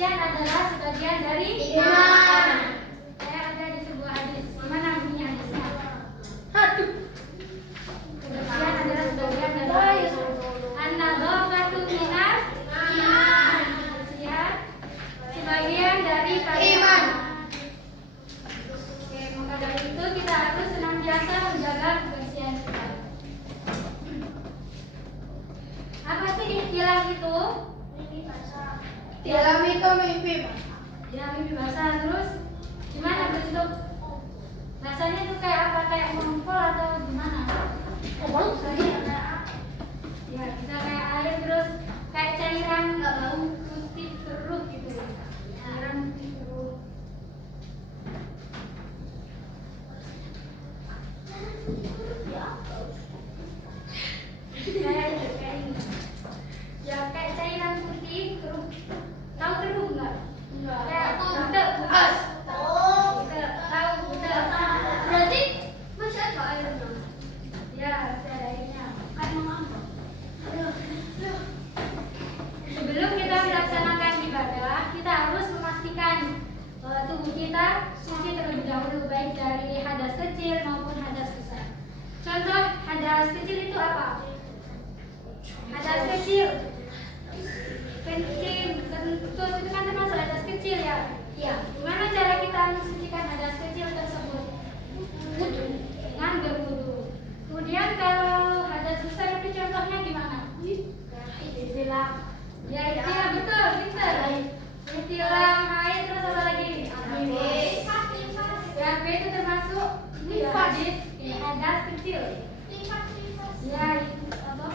kebersihan adalah sebagian dari iman. Saya ada di sebuah hadis. Gimana bunyi hadisnya? Kebersihan adalah sebagian dari an-nadhafatu minal iman. Kebersihan sebagian dari Iman. Oke, maka dari itu kita harus senantiasa menjaga kebersihan kita. Apa sih ikhtilam itu? Dalam itu mimpi basah. Ya, mimpi basah. Terus gimana bentuk? Rasanya tuh kayak apa? Kayak mengempol atau gimana? Ya, bisa kayak air terus kayak cairan bau putih keruh gitu. Cairan putih keruh. Kayak ini. Ya kayak cairan putih keruh. Tahu keruh nggak? Kayak budak, budak. Budak, tahu budak. Berarti masih ada airnya. Ya, ada airnya. Sebelum kita melaksanakan ibadah, kita harus memastikan bahwa tubuh kita suci terlebih dahulu, baik dari hadas kecil maupun hadas besar. Contoh hadas kecil itu apa? Hadas kecil, kencing, kentut itu kan termasuk hadas kecil ya. Iya. Gimana cara kita mensucikan hadas kecil tersebut? Dengan berwudu. Kemudian kalau hadas besar itu contohnya gimana? Istilah. Ya, istilah betul, pintar. Istilah haid terus apa lagi? Ya, B itu termasuk hadis hadas kecil. Ya, apa?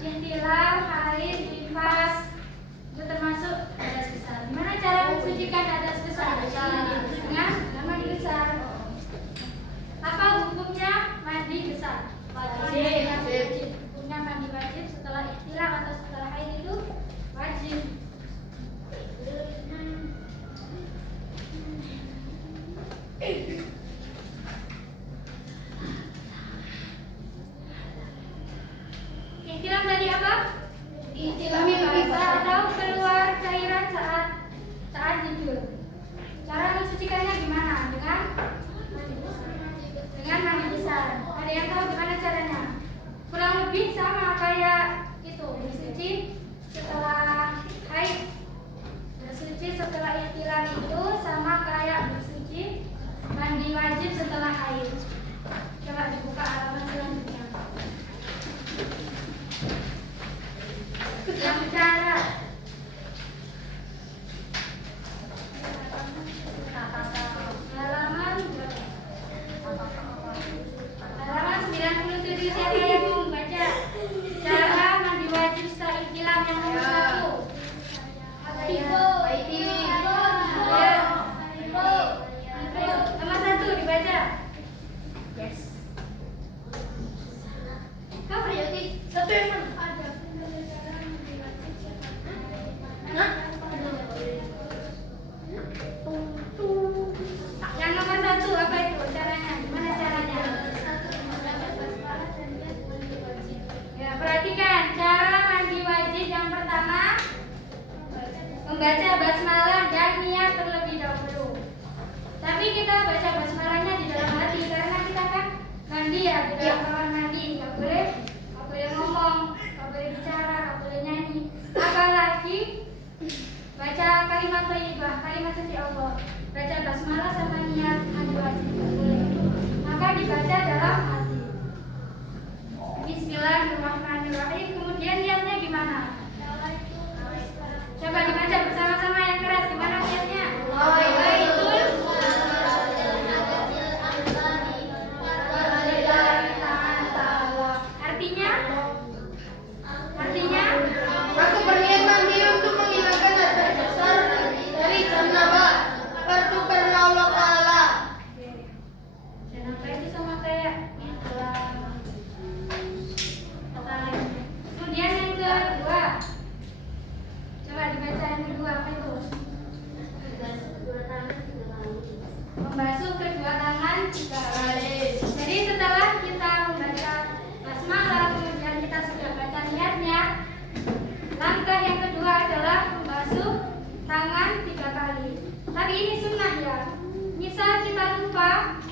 Istilah haid, nifas itu termasuk hadas besar. Gimana cara mensucikan hadas besar? Dengan mandi besar. Apa hukumnya mandi besar? Wajib. Hukumnya mandi wajib setelah ikhtilam atau setelah haid itu wajib. Ikhtilam tadi apa? Ikhtilam mimpi basah. Atau keluar cairan saat tidur. Cara mensucikannya gimana? Dengan mandi besar. Ada yang tahu gimana caranya? Kurang lebih sama kayak itu, bersuci setelah haid. Bersuci setelah ikhtilam itu sama kayak bersuci mandi wajib setelah haid. Coba dibuka halaman selanjutnya. Yang cara halaman 97, siapa yang mau membaca? Cara mandi wajib setelah ikhtilam yang nomor 1. Nomor 1 dibaca. Satu yang mana? Yang nomor 1 apa itu caranya? Gimana caranya? Ya, perhatikan cara mandi wajib yang pertama, membaca basmalah dan niat terlebih dahulu. Tapi kita baca basmalahnya di dalam hati karena kita kan mandi ya di dalam kamar mandi, nggak boleh ngomong, nggak boleh bicara, nggak boleh nyanyi. Apalagi baca kalimat thayyibah, kalimat suci Allah. Baca basmalah sama niat mandi wajib nggak boleh. Maka dibaca dalam hati. Bismillahirrahmanirrahim. Kemudian niatnya gimana? Coba dibaca bersama-sama yang keras. Gimana niatnya? Artinya Aku berniat mandi untuk menghilangkan hadas besar dari janabah. Kartu karena Allah Ta'ala. dan apa itu sama kayak kemudian yang kedua, coba dibaca yang kedua apa itu? Membasuh kedua tangan 3 kali. Jadi setelah kita membaca basmalah, kemudian kita sudah baca niatnya, langkah yang kedua adalah membasuh tangan 3 ini sunnah ya. Misal kita lupa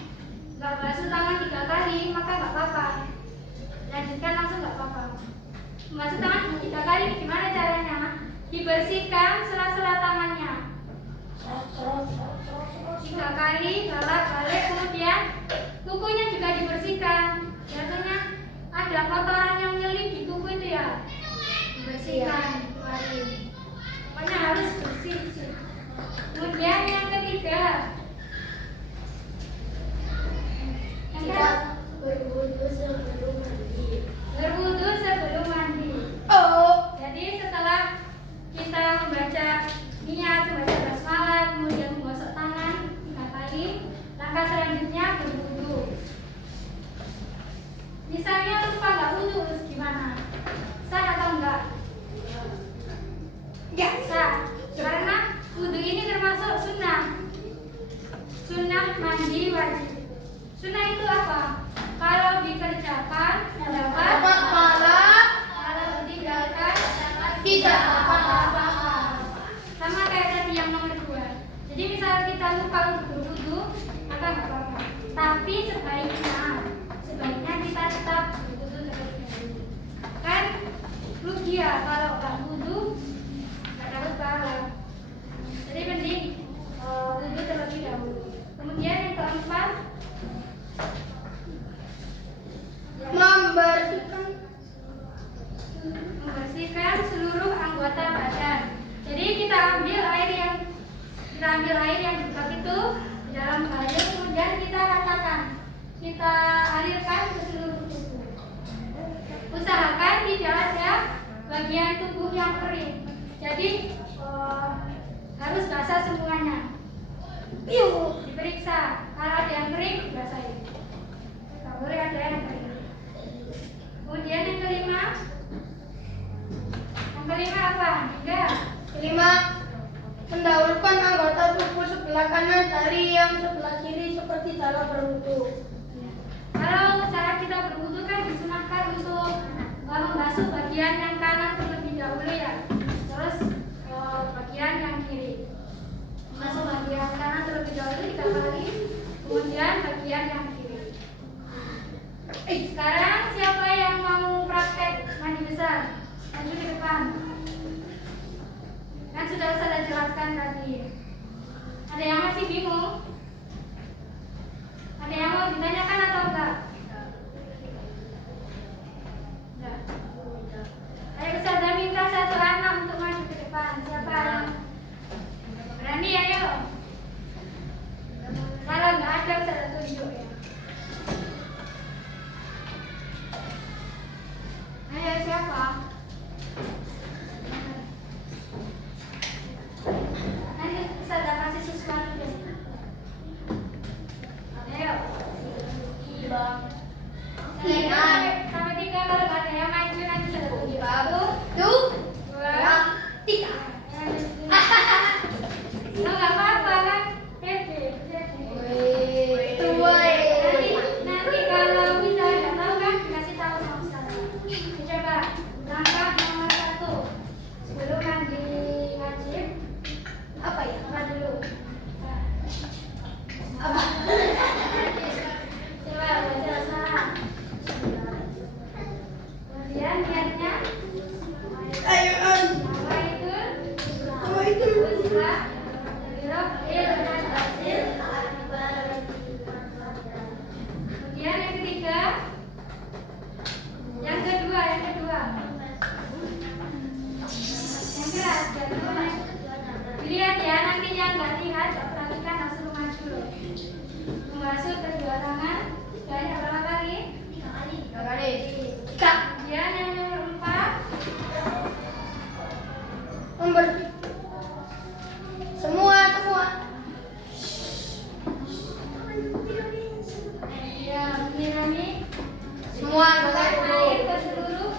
nggak basuh tangan 3 kali, maka nggak apa-apa. Lanjutkan langsung nggak apa-apa. Basuh tangan 3 kali gimana caranya? Dibersihkan sela-sela tangannya 3 kali, balik, kemudian kukunya juga dibersihkan. Biasanya ada kotoran yang nyelip di kuku itu ya, dibersihkan. Pokoknya harus bersih. Kemudian yang ketiga, Kita berwudu sebelum mandi. berwudu sebelum mandi. Oh. Jadi setelah kita membaca niat, membaca basmalah, kemudian menggosok tangan 3 kali, langkah selanjutnya berwudu. Misalnya lupa nggak wudu, terus gimana? Sah atau enggak? Ya. Sah, karena wudu ini termasuk sunnah. Sunnah mandi wajib. Sunnah itu apa? Kalau dikerjakan dapat pahala, kalau ditinggalkan tidak dapat apa-apa. sama kayak tadi yang nomor 2. Jadi misal kita lupa untuk berwudu, maka nggak apa-apa. Tapi sebaiknya kita tetap berwudu terlebih dahulu. Kan rugi ya kalau nggak wudu nggak dapat pahala. Jadi mending wudu terlebih dahulu. Kemudian yang keempat, membersihkan seluruh anggota badan. Jadi kita ambil air yang dekat itu di dalam air, kemudian kita ratakan, kita alirkan ke seluruh tubuh. Usahakan tidak ada bagian tubuh yang kering. Jadi harus basah semuanya. Diperiksa, kalau ada yang kering basahin. Tidak boleh ada yang kering. Kemudian yang kelima apa? 3. Kelima, mendahulukan anggota tubuh sebelah kanan dari yang sebelah kiri seperti cara berwudu. Kalau cara kita berwudu kan disunahkan untuk membasuh bagian yang kanan terlebih dahulu ya. Terus bagian yang kiri. Membasuh bagian kanan terlebih dahulu 3 kali, kemudian bagian yang kiri. Sekarang siapa yang mau praktek mandi besar? Maju ke depan. Kan sudah saya jelaskan tadi. Ada yang masih bingung? Ada yang mau ditanyakan atau enggak? Enggak. Ayo peserta minta 1 anak untuk maju ke depan. Siapa yang berani? Ayo. Kalau enggak ada saya tunjuk ya. Ayo siapa? Nanti bisa kasih sesuatu deh. Ayo. Sampai 3 kalau nggak ada yang maju nanti saya tunjuk. 1, 2, 3. Lo nggak apa-apa kan? Pede. Nanti kalau bisa nggak tahu kan dikasih tahu sama ustaz. Coba langkah nomor 1 sebelum mandi wajib. Apa ya? Apa dulu? Apa? Coba baca salah. Kemudian niatnya Ayo, apa itu? Bismillah. Kemudian yang ketiga, yang kedua. Yang keras, dilihat ya, nanti yang nggak lihat, perhatikan langsung maju. Membasuh kedua tangan, banyak berapa kali? 3 kali. Kemudian yang nomor 4, Membersih. Semua. ya menyirami Semua anggota air tubuh. ke seluruh.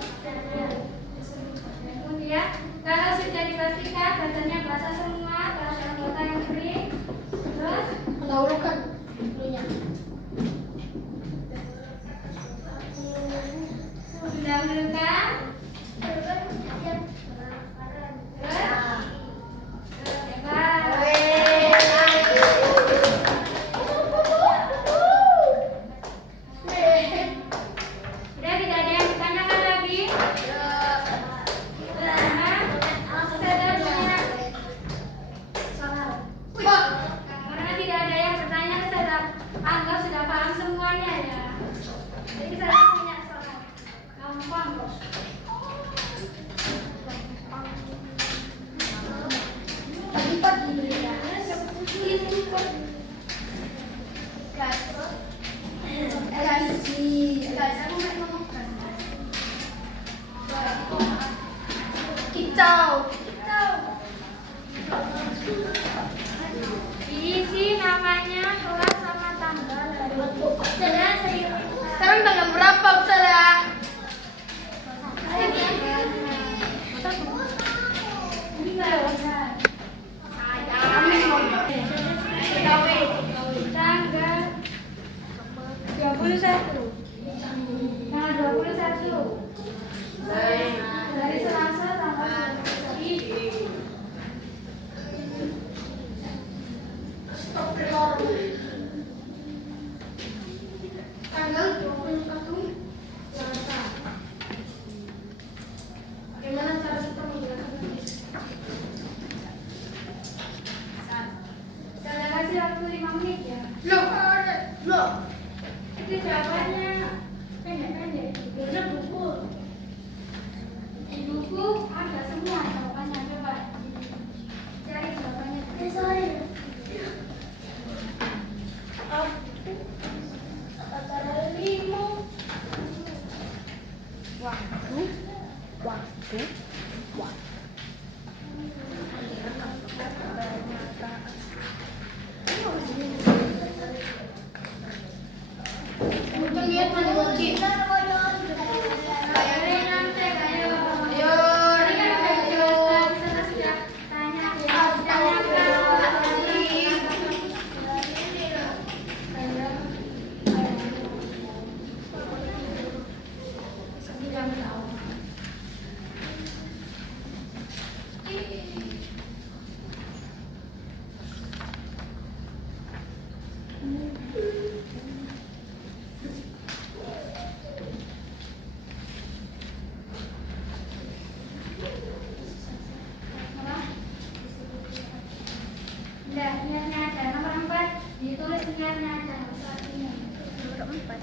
Kemudian kalau sudah dipastikan badannya basah semua, kalau ada anggota yang kering, terus Mendahulukan dulunya. mendahulukan terus hebat. Tahu. Diisi namanya, kelas sama tanggal. Ustazah, Sekarang tanggal berapa, Ustazah? Tanggal 21. Tanggal 21. Dari Selasa tanggal 21. Tanggal 21 Selasa. Bagaimana cara kita menggunakannya? Saya kasih waktu 5 menit ya. Loh. Itu jawabannya pendek-pendek. Bener buku. Di buku ada semua jawabannya. Coba cari jawabannya. Antara 5. Bukan lihat mana kunci. Ayo nanti ayo. Ayo. Tadi kan udah dijelaskan, saya sudah tanya Enggak, niatnya ada. Nomor 4 ditulis niatnya ada. Saat ini. Nomor 4.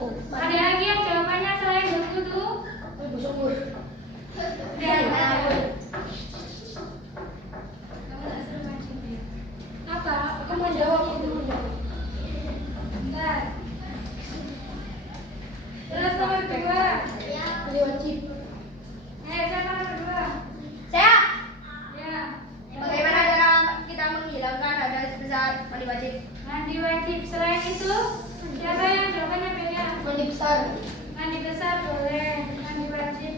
Ada lagi yang jawabannya selain berwudu? Apa? Aku mau jawab itu. Bentar. Terus nomor 2. Mandi wajib. Siapa nomor 2? Saya. Ya. Bagaimana cara kita menghilangkan hadas besar mandi wajib? Mandi wajib. Selain itu, siapa yang jawabannya beda? Mandi besar. Mandi besar boleh. Mandi wajib.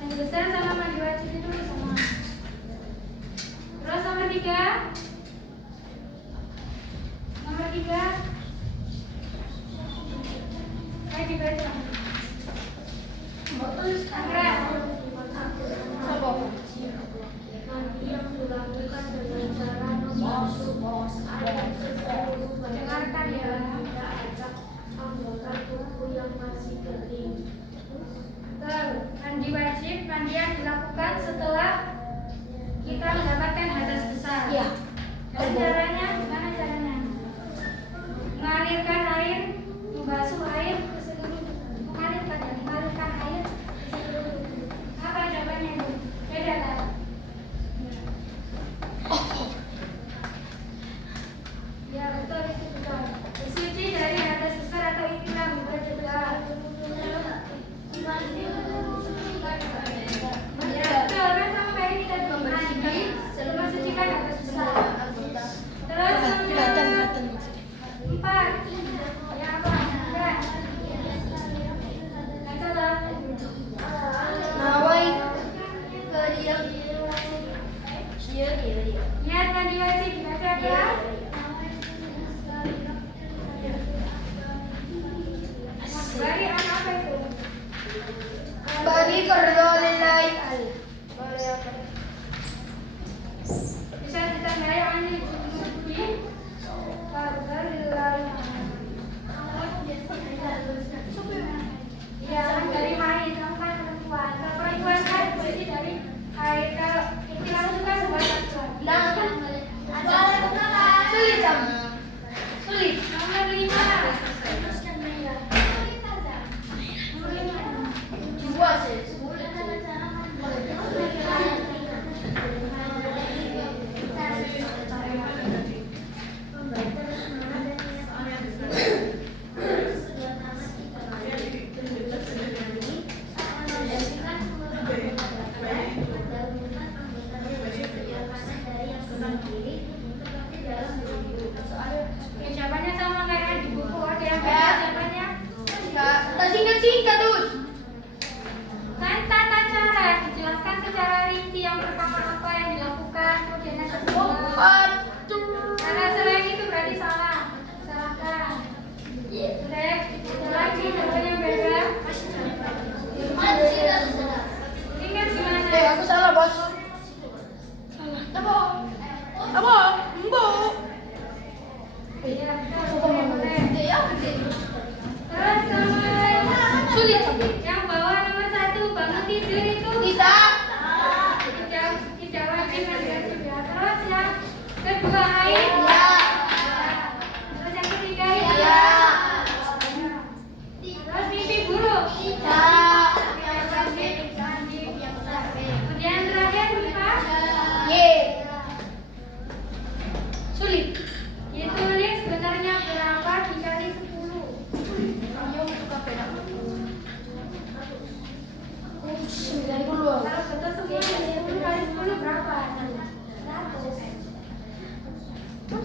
Mandi besar sama mandi wajib itu sama. Terus nomor 3. Nomor 3. Ayo dibaca. Anggra. Sopo? Dengarkan ya. Mandi wajib, mandian dilakukan setelah kita mendapatkan hadas besar. Iya. Dan caranya, gimana caranya? Mengalirkan air, membasuh air ke seluruh, mengalirkan air ke seluruh tubuh. Apa jawabannya itu? Beda kan? Ya betul itu betul. Bersuci dari hadas besar atau ikhtilam juga betul. Ya betul kan sama kayak ini kan mandi, mensucikan hadas besar. Terus nomor 4. Ya apa? Enggak. Baca lah. Nawai. Niat mandi wajib dibaca ya. Bari apa itu? Bari lillahi. Bisa ditandai ani junubi. Ya, dari haid, kamu kan perempuan. Kalau perempuan kan berarti dari haid. Kalau ikhtilam itu kan sebatas Sulit kamu. Sulit. Nomor 5. Nomor 5. Dua sih. Ya, jawabannya sama kayak di buku. Ada yang beda jawabannya? Singkat terus. Kan tata cara dijelaskan secara rinci. Yang pertama apa yang dilakukan, kemudian yang kedua. Karena selain itu berarti salah. Salahkan. Jelek. Ada lagi jawabannya beda. Ingat gimana? Aku salah, Bos. Apa? Mbok. Iya, betul. Boleh. Terus nomor Sulit. yang bawah nomor 1 bangun tidur itu Bisa. tidak wajib wajib ya. Terus yang kedua haid. Iya. Terus yang ketiga Iya. Terus mimpi buruk. Iya. Kemudian terakhir lupa. Ye. Sulit. Ditulis sebenarnya berapa dikali 10. Kalau betul semua 10 kali 10 berapa? 100.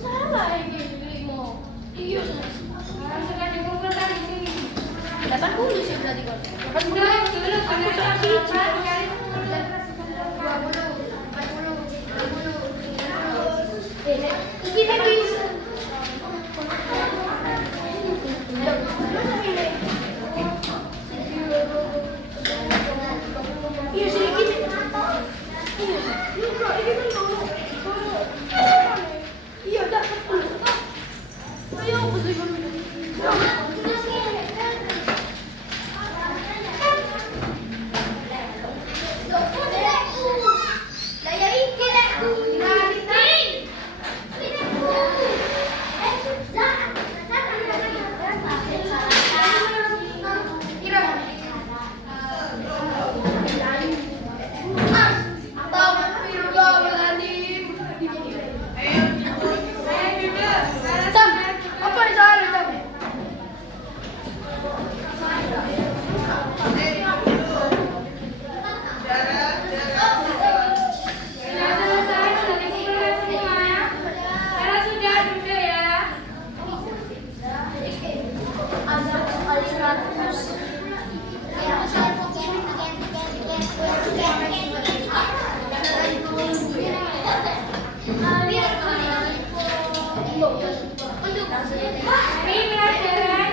Mari pelajaran